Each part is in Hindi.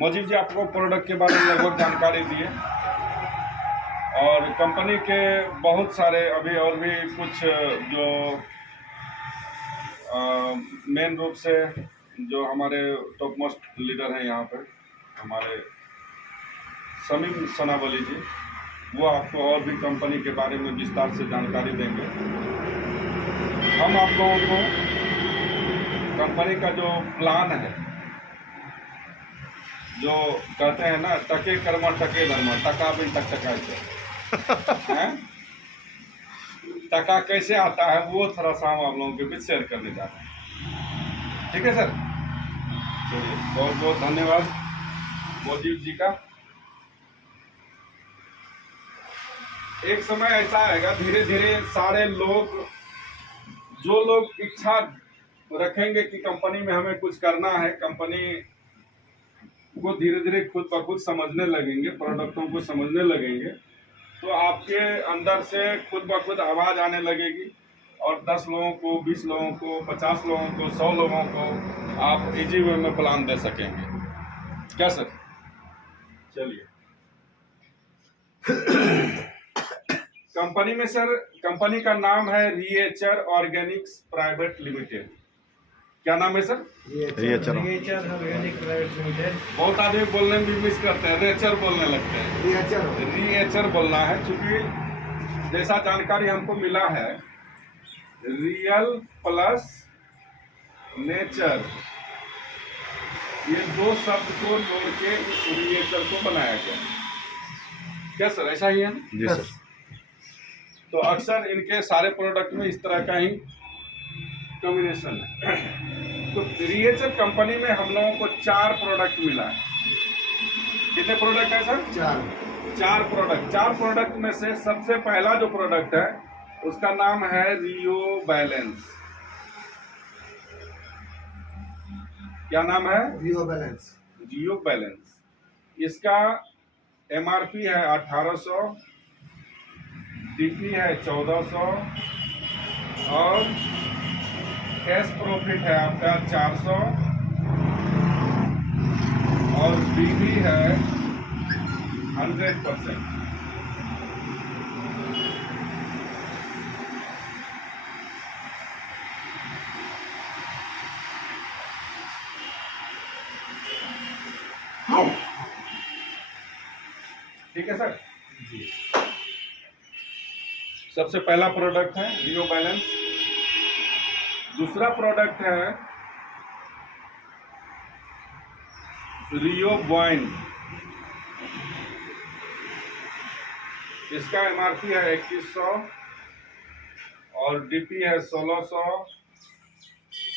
मोजीब जी आपको प्रोडक्ट के बारे में लगभग जानकारी दिए और कंपनी के बहुत सारे अभी और भी कुछ जो मेन रूप से जो हमारे टॉप मोस्ट लीडर हैं यहाँ पर हमारे समीम सनावली जी, वो आपको और भी कंपनी के बारे में विस्तार से जानकारी देंगे। हम आप लोगों को कंपनी का जो प्लान है, जो कहते हैं ना टके कर्मा टके धर्मा, टका बिन टक टका है, टका कैसे आता है वो थोड़ा सा हम आप लोगों के बीच शेयर करने जा रहे हैं। ठीक है सर, चलिए बहुत बहुत धन्यवाद मोजीब जी का। एक समय ऐसा आएगा धीरे धीरे सारे लोग, जो लोग इच्छा रखेंगे कि कंपनी में हमें कुछ करना है, कंपनी को धीरे धीरे खुद ब खुद समझने लगेंगे, प्रोडक्टों को समझने लगेंगे, तो आपके अंदर से खुद ब खुद आवाज़ आने लगेगी और 10 लोगों को, 20 लोगों को, 50 लोगों को, 100 लोगों को आप इजी वे में प्लान दे सकेंगे। क्या सर? चलिए कंपनी में सर, कंपनी का नाम है रिएचर ऑर्गेनिक्स प्राइवेट लिमिटेड। क्या नाम है सर? रिएचर ऑर्गेनिक प्राइवेट लिमिटेड। बहुत आदमी बोलने में भी मिस करते हैं, रेचर बोलने लगते हैं। रिएचर बोलना है, क्योंकि जैसा जानकारी हमको मिला है रियल प्लस नेचर, ये दो शब्द को जोड़ के इस रिएचर को बनाया गया। क्या सर ऐसा ही है ना? जी सर। तो अक्सर इनके सारे प्रोडक्ट में इस तरह का ही कॉम्बिनेशन है। तो रिएचर कंपनी में हम लोगों को 4 प्रोडक्ट मिला है। कितने प्रोडक्ट है सर? 4 प्रोडक्ट। 4 प्रोडक्ट में से सबसे पहला जो प्रोडक्ट है उसका नाम है रियो बैलेंस। क्या नाम है? रियो बैलेंस। रियो बैलेंस। इसका एमआरपी है 1800, डीपी है 1400 और कैश प्रॉफिट है आपका 400 और बीबी है 100%। ठीक है सर जी। सबसे पहला प्रोडक्ट है रियो बैलेंस। दूसरा प्रोडक्ट है रियो वाइन। इसका एमआरपी है 2100 और डीपी है 1600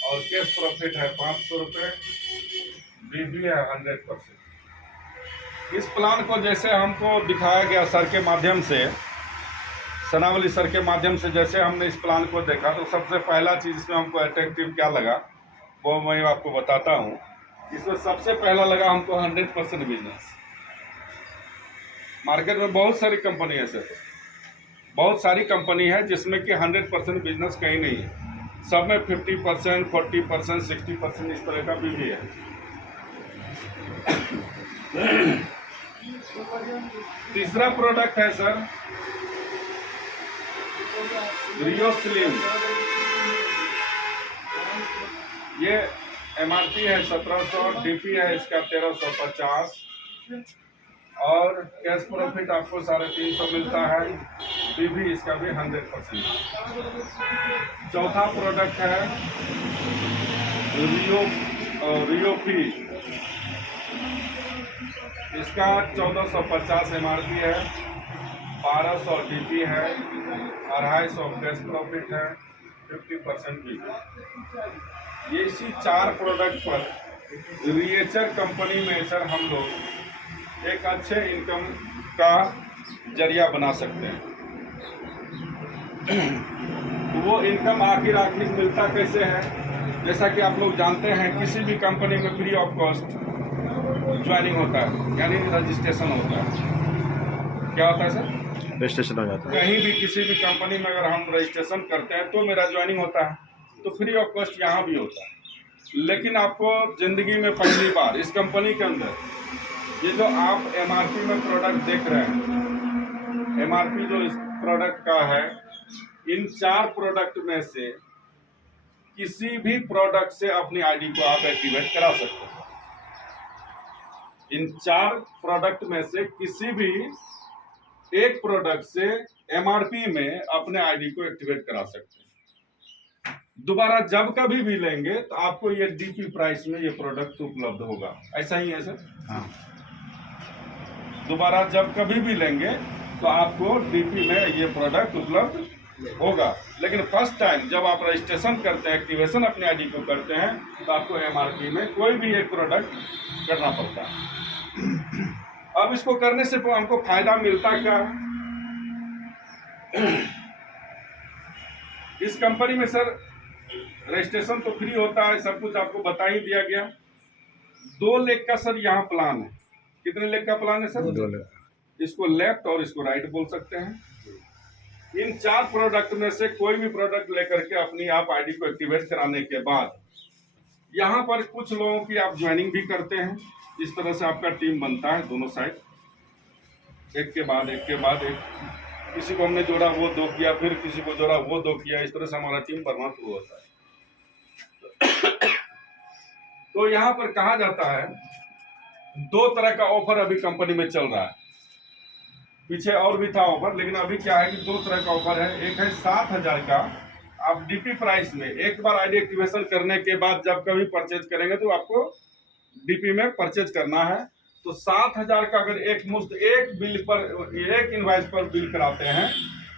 और कैश प्रॉफिट है 500 रुपये, बीबी है 100%। इस प्लान को जैसे हमको दिखाया गया सर के माध्यम से, सनावली सर के माध्यम से, जैसे हमने इस प्लान को देखा तो सबसे पहला चीज़ इसमें हमको अट्रैक्टिव क्या लगा वो मैं आपको बताता हूँ। इसमें सबसे पहला लगा हमको 100% बिजनेस। मार्केट में बहुत सारी कंपनी है सर, बहुत सारी कंपनी है जिसमें कि 100% बिजनेस कहीं नहीं है। सब में 50%, 40%, 60% इस तरह का भी है। तीसरा प्रोडक्ट है सर रियो स्लिम। ये एमआरपी है 1700, डीपी है इसका 1350 और कैश प्रॉफिट आपको 350 मिलता है, बीबी इसका भी 100%। चौथा प्रोडक्ट है रियो पी। इसका 1450 एमआरपी है, 1200 डीपी है, 250 कैश प्रॉफिट है, 50% भी है। ये इसी 4 प्रोडक्ट पर रिएचर कंपनी में सर हम लोग एक अच्छे इनकम का जरिया बना सकते हैं। वो इनकम आखिर मिलता कैसे है? जैसा कि आप लोग जानते हैं किसी भी कंपनी में फ्री ऑफ कॉस्ट ज्वाइनिंग होता है, यानी रजिस्ट्रेशन होता है। क्या होता है सर? रजिस्ट्रेशन हो जाता है। कहीं भी किसी भी कंपनी में अगर हम रजिस्ट्रेशन करते हैं तो मेरा ज्वाइनिंग होता है, तो फ्री ऑफ कॉस्ट यहाँ भी होता है। लेकिन आपको जिंदगी में पहली बार इस कंपनी के अंदर ये जो आप एमआरपी में प्रोडक्ट देख रहे हैं, एमआरपी जो इस प्रोडक्ट का है, इन 4 प्रोडक्ट में से किसी भी प्रोडक्ट से अपनी आईडी को आप एक्टिवेट करा सकते हैं। इन 4 प्रोडक्ट में से किसी भी एक प्रोडक्ट से एमआरपी में अपने आईडी को एक्टिवेट करा सकते हैं। दोबारा जब कभी भी लेंगे तो आपको ये डीपी प्राइस में ये प्रोडक्ट उपलब्ध होगा। ऐसा ही है सर? हाँ। दोबारा जब कभी भी लेंगे तो आपको डीपी में ये प्रोडक्ट उपलब्ध होगा। लेकिन फर्स्ट टाइम जब आप रजिस्ट्रेशन करते हैं, एक्टिवेशन अपने आईडी को करते हैं, तो आपको एमआरपी में कोई भी एक प्रोडक्ट करना पड़ता है। अब इसको करने से हमको फायदा मिलता क्या? इस कंपनी में सर रजिस्ट्रेशन तो फ्री होता है, सब कुछ आपको बता ही दिया गया। 2 लेख का सर यहाँ प्लान है। कितने लेख का प्लान है सर? 2 लेख। इसको लेफ्ट और इसको राइट बोल सकते हैं। इन 4 प्रोडक्ट में से कोई भी प्रोडक्ट लेकर के अपनी आप आईडी को एक्टिवेट कराने के बाद यहाँ पर कुछ लोगों की आप ज्वाइनिंग भी करते हैं। इस तरह से आपका टीम बनता है दोनों साइड, एक के बाद एक। किसी को हमने जोड़ा वो 2 किया, फिर किसी को जोड़ा वो 2 किया। इस तरह से हमारा टीम बनना शुरू होता है। तो यहाँ पर कहा जाता है 2 तरह का ऑफर अभी कंपनी में चल रहा है। पीछे और भी था ऑफर, लेकिन अभी क्या है कि 2 तरह का ऑफर है। एक है 7,000 का, आप डीपी प्राइस में एक बार आईडी एक्टिवेशन करने के बाद जब कभी परचेज करेंगे तो आपको डीपी में परचेज करना है। तो 7,000 का अगर एक मुश्त एक बिल पर, एक इनवाइस पर बिल कराते हैं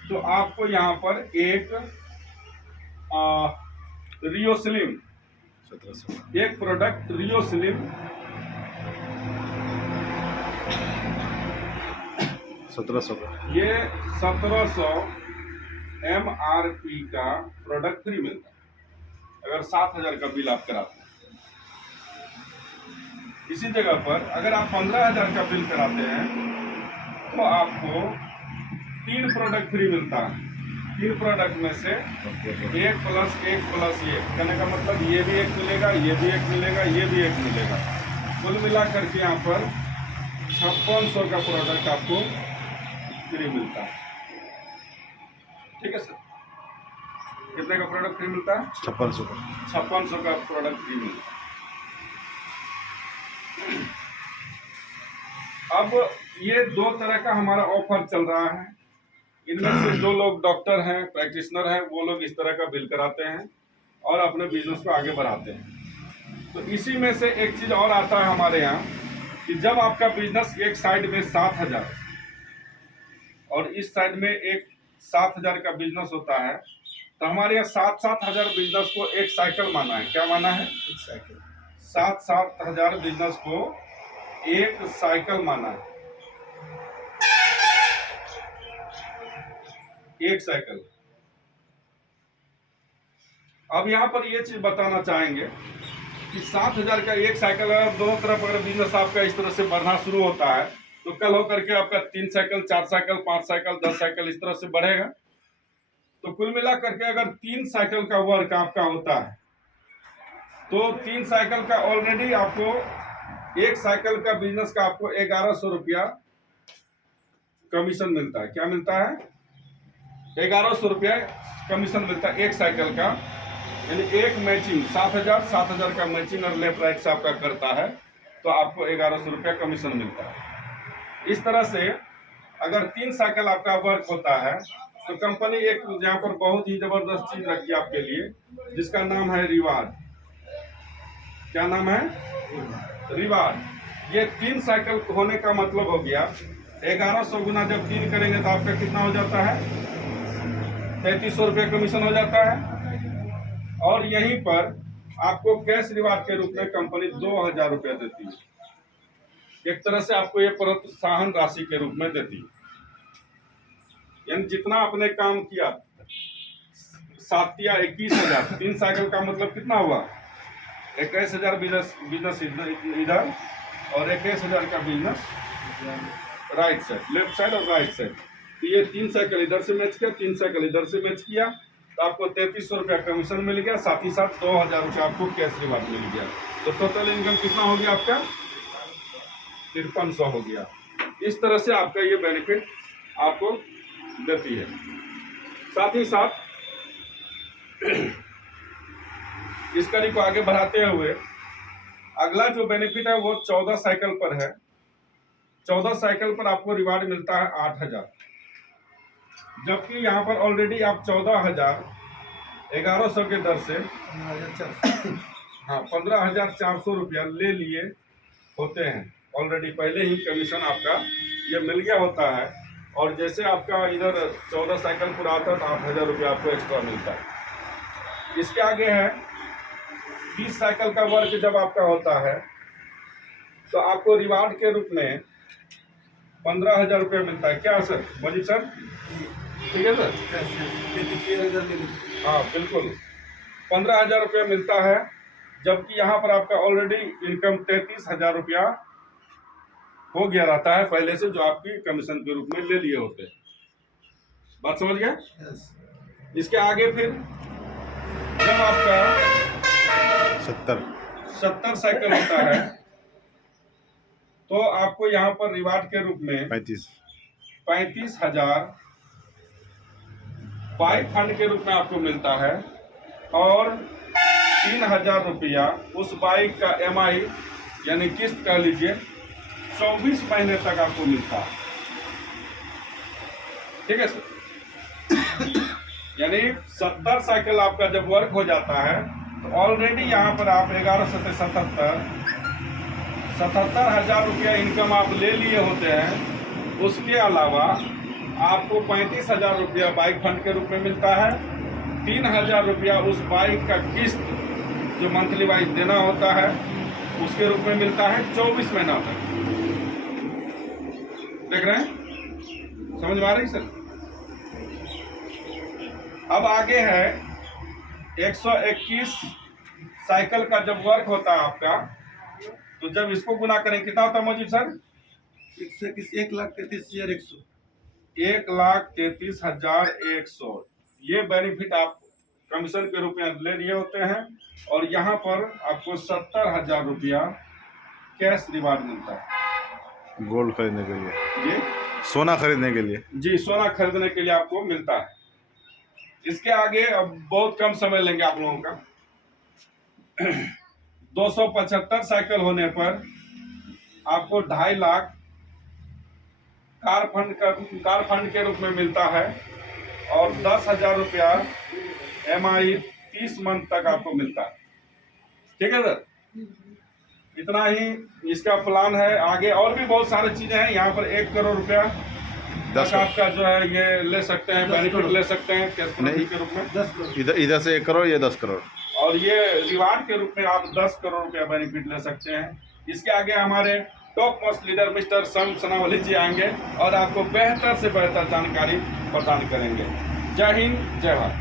तो आपको यहाँ पर एक रियो स्लिम, 1700 एक प्रोडक्ट रियो स्लिम 1700 का। ये 1700 एमआरपी का प्रोडक्ट फ्री मिलता है अगर 7,000 का बिल आप कराते हैं। इसी जगह पर अगर आप 15,000 का बिल कराते हैं तो आपको 3 प्रोडक्ट फ्री मिलता है। 3 प्रोडक्ट में से 1 प्लस 1 प्लस ये, कहने का मतलब ये भी एक मिलेगा, ये भी एक मिलेगा, ये भी एक मिलेगा। कुल मिला करके यहाँ पर 5600 का प्रोडक्ट आपको फ्री मिलता है। ठीक है सर? कितने का प्रोडक्ट फ्री मिलता है? 5600 का। 5600 का प्रोडक्ट फ्री मिलता है। अब ये 2 तरह का हमारा ऑफर चल रहा है। इनमें से जो लोग डॉक्टर हैं, प्रैक्टिशनर हैं, वो लोग इस तरह का बिल कराते हैं और अपने बिजनेस को आगे बढ़ाते हैं। तो इसी में से एक चीज़ और आता है हमारे यहाँ कि जब आपका बिजनेस एक साइड में 7,000 और इस साइड में एक 7,000 का बिजनेस होता है, तो हमारे यहाँ 7,000 बिजनेस को एक साइकिल माना है। क्या माना है? एक साइकिल। 7,000 बिजनेस को एक साइकिल माना है। एक साइकिल। अब यहाँ पर ये चीज बताना चाहेंगे कि 7,000 का एक साइकिल, अगर दोनों तरफ अगर बिजनेस आपका इस तरह से बढ़ना शुरू होता है तो कल होकर के आपका 3 साइकिल, 4 साइकिल, 5 साइकिल, 10 साइकिल इस तरह से बढ़ेगा। तो कुल मिला करके अगर 3 साइकिल का वर्क आपका होता है तो 3 साइकिल का ऑलरेडी आपको, एक साइकिल का बिजनेस का आपको 1100 रुपया कमीशन मिलता है। क्या मिलता है? 1100 रुपया कमीशन मिलता है एक साइकिल का। यानी एक मैचिंग 7,000 का मैचिंग और लेफ्ट राइट से आपका करता है तो आपको 1100 रुपया कमीशन मिलता है। इस तरह से अगर 3 साइकिल आपका वर्क होता है तो कंपनी एक यहाँ पर बहुत ही जबरदस्त चीज रखी है आपके लिए, जिसका नाम है रिवार्ड। क्या नाम है? रिवार्ड। ये 3 साइकिल होने का मतलब हो गया 1100 गुना जब 3 करेंगे तो आपका कितना हो जाता है? 3300 रुपये कमीशन हो जाता है। और यहीं पर आपको कैश रिवार्ड के रूप में कंपनी 2,000 रुपया देती है। एक तरह से आपको ये प्रोत्साहन राशि के रूप में देती है। यानी जितना आपने काम किया 7 या 21,000, 3 साइकिल का मतलब कितना हुआ? 21,000 बिजनेस इधर और 21,000 का business right side, left side और राइट साइड। तो ये 3 साइकिल इधर से मैच किया, 3 साइकिल इधर से मैच किया, तो आपको 3300 रुपया कमीशन मिल गया, साथ ही साथ 2000 रुपया आपको कैश रिवार्ड मिल गया। तो टोटल इनकम कितना हो गया आपका? 5300 हो गया। इस तरह से आपका ये बेनिफिट आपको देती है। साथ ही साथ इस कड़ी को आगे बढ़ाते हुए अगला जो बेनिफिट है वो 14 साइकिल पर है। 14 साइकिल पर आपको रिवार्ड मिलता है 8000, जबकि यहाँ पर ऑलरेडी आप 11,100 के दर से हाँ 15,400 रुपया ले लिए होते हैं। ऑलरेडी पहले ही कमीशन आपका ये मिल गया होता है, और जैसे आपका इधर 14 साइकिल पूरा आता है तो 8,000 रुपया आपको एक्स्ट्रा मिलता है। इसके आगे है 20 साइकिल का वर्क जब आपका होता है तो आपको रिवार्ड के रूप में 15,000 रुपया मिलता है। क्या सर मजीद सर? ठीक है सर, हाँ बिल्कुल 15,000 रुपया मिलता है, जबकि यहाँ पर आपका ऑलरेडी इनकम 33,000 रुपया हो गया रहता है पहले से, जो आपकी कमीशन के रूप में ले लिए होते हैं। बात समझ गया? इसके आगे फिर जब आपका 70 साइकिल होता है तो आपको यहाँ पर रिवार्ड के रूप में 35,000 बाइक फंड के रूप में आपको मिलता है, और 3,000 रुपया उस बाइक का EMI यानी किस्त कह लीजिए 24 महीने तक आपको मिलता है। ठीक है सर? यानी 70 साइकिल आपका जब वर्क हो जाता है तो ऑलरेडी यहाँ पर आप 77,000 रुपया इनकम आप ले लिए होते हैं। उसके अलावा आपको 35,000 रुपया बाइक फंड के रूप में मिलता है, 3,000 रुपया उस बाइक का किस्त जो मंथली वाइज देना होता है उसके रूप में मिलता है 24 महीना तक। देख रहे हैं? समझ में आ रही सर? अब आगे है 121 साइकिल का जब वर्क होता है आपका, तो जब इसको गुना करें कितना होता है मौजूद सर? 1,33,100। 1,33,100। ये बेनिफिट आप कमीशन के रूप में ले लिए होते हैं, और यहाँ पर आपको 70,000 रुपया कैश रिवार्ड मिलता है। गोल्ड खरीदने के लिए जी, सोना खरीदने के लिए जी सोना खरीदने के लिए आपको मिलता है। इसके आगे अब बहुत कम समय लेंगे आप लोगों का। 275 साइकिल होने पर आपको 2.5 लाख कार फंड के रूप में मिलता है, और 10,000 रुपया EMI 30 मंथ तक आपको मिलता है। ठीक है सर? इतना ही इसका प्लान है। आगे और भी बहुत सारी चीजें हैं। यहाँ पर 1 करोड़ रुपया तक आपका जो है ये ले सकते हैं, बेनिफिट ले सकते हैं कैश के रूप में। 10 करोड़ इधर से 1 करोड़, ये 10 करोड़, और ये रिवार्ड के रूप में आप 10 करोड़ रुपया बेनिफिट ले सकते हैं। इसके आगे हमारे टॉप मोस्ट लीडर मिस्टर सम सनावली जी आएंगे और आपको बेहतर से बेहतर जानकारी प्रदान करेंगे। जय हिंद, जय भारत।